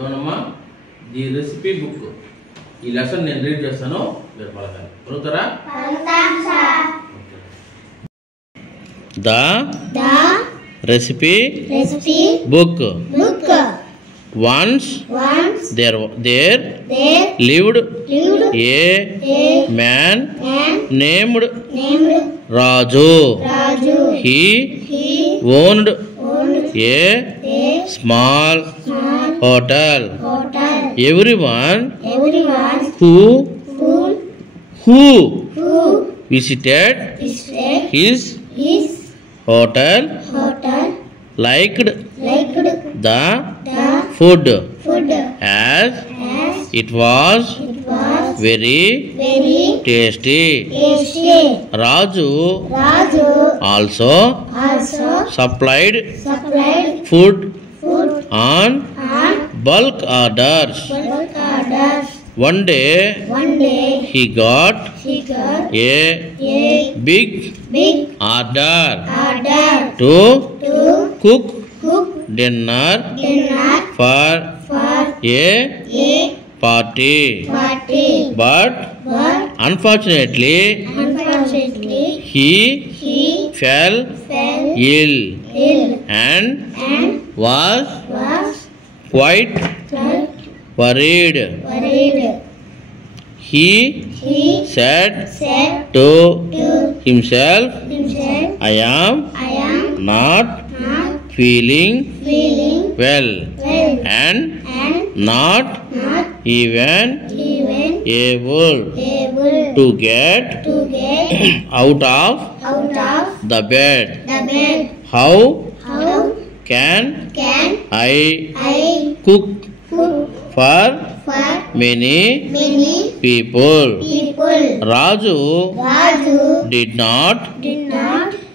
చూడమ్మా the recipe book ఈ lesson నేను రీడ్ చేస్తాను మీరు పలకాలి పలుకుతారా the recipe book once there lived a man named Raju. He owned a small hotel. Everyone who visited his hotel liked the food as it was very tasty. Raju also supplied food on bulk orders. One day he got a big order to cook dinner for a party. But unfortunately he fell ill and was quite worried. He said to himself, I am not feeling well and not even able to get out of the bed. How can I cook for many people? Raju did not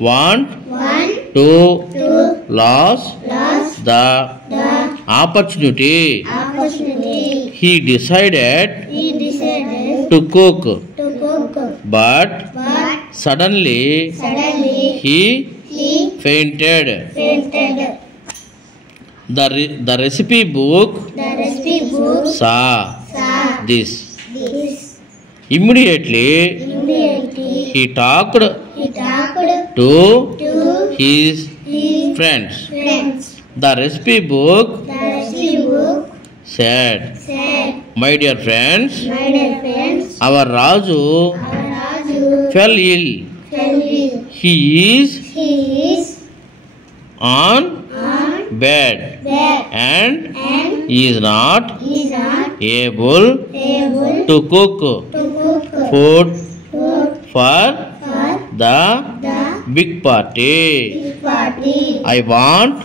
want to lose the opportunity. He decided to cook, but suddenly he fainted. The recipe book saw this. Immediately he talked to his friends. The recipe book said, My dear friends, our Raju fell ill. He is on bed and is not able to cook food for the big party. I want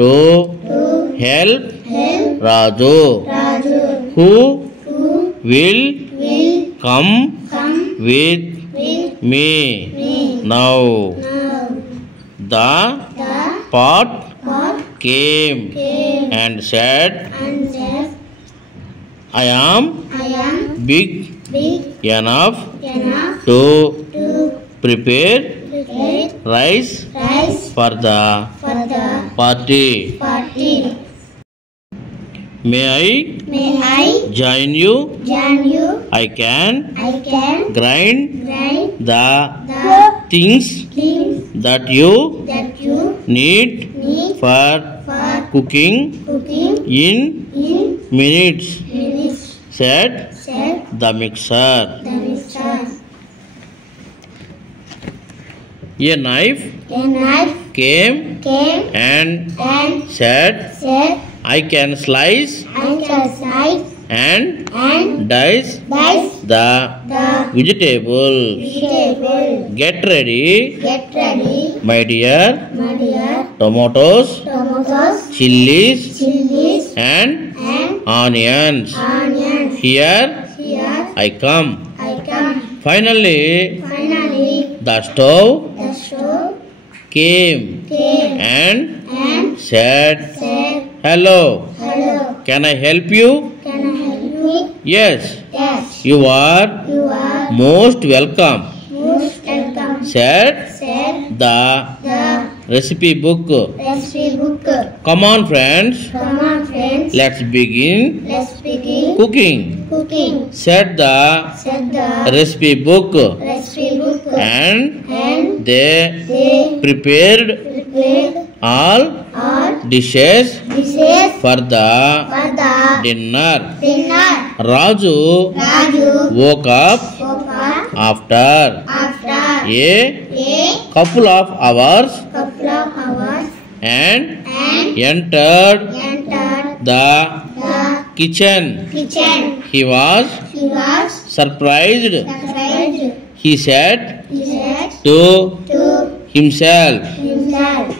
to help Raju, who will come with me now. The pot came and said, I am big enough to prepare rice for the party. May I join you? I can grind the things that you need for cooking in minutes, said the mixer. A knife came and said, I can slice and dice the vegetables. Get ready, my dear. Tomatoes, chilies and onions. Here I come. Finally, the stove came and said, Hello, can I help you? Yes, you are most welcome, said the recipe book. Recipe book. Come on, friends. Come on, friends. Let's begin Let's begin cooking. cooking. Set the Set the recipe book, recipe book. and they They prepared prepared all all dishes dishes for the for the dinner. dinner. Raju Raju woke up woke up after after a a couple of hours couple of hours and and entered entered the the kitchen. kitchen. He was He was surprised. surprised. He said He said to to himself, himself,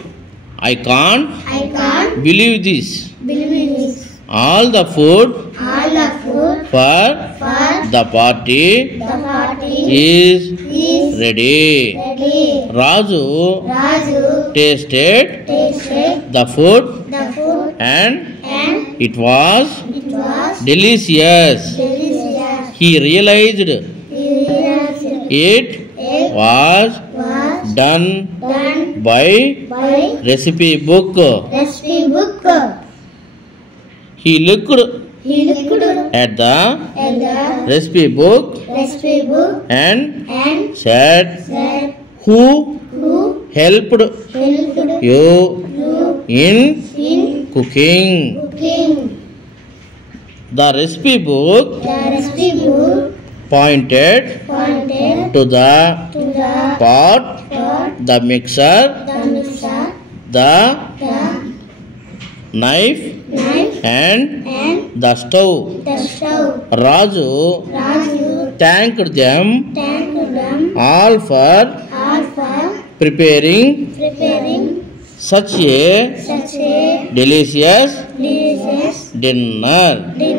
I can't I can't believe this. believe this. All the food All the food for for the party the party is is ready. ready. Raju Raju tasted tasted the food the food and and it was it was delicious. delicious. He realized He realized it it was was done done by by recipe book. recipe book. He looked He looked at the at the recipe book recipe book and and said, said, who who helped helped you you in in cooking? cooking? The recipe book The recipe book pointed pointed to the to the pot, pot, the mixer, the mixer, the the knife knife, and and the stove. the stove. Raju Raju thanked them thanked them all for all for preparing preparing such a such a delicious delicious dinner. dinner.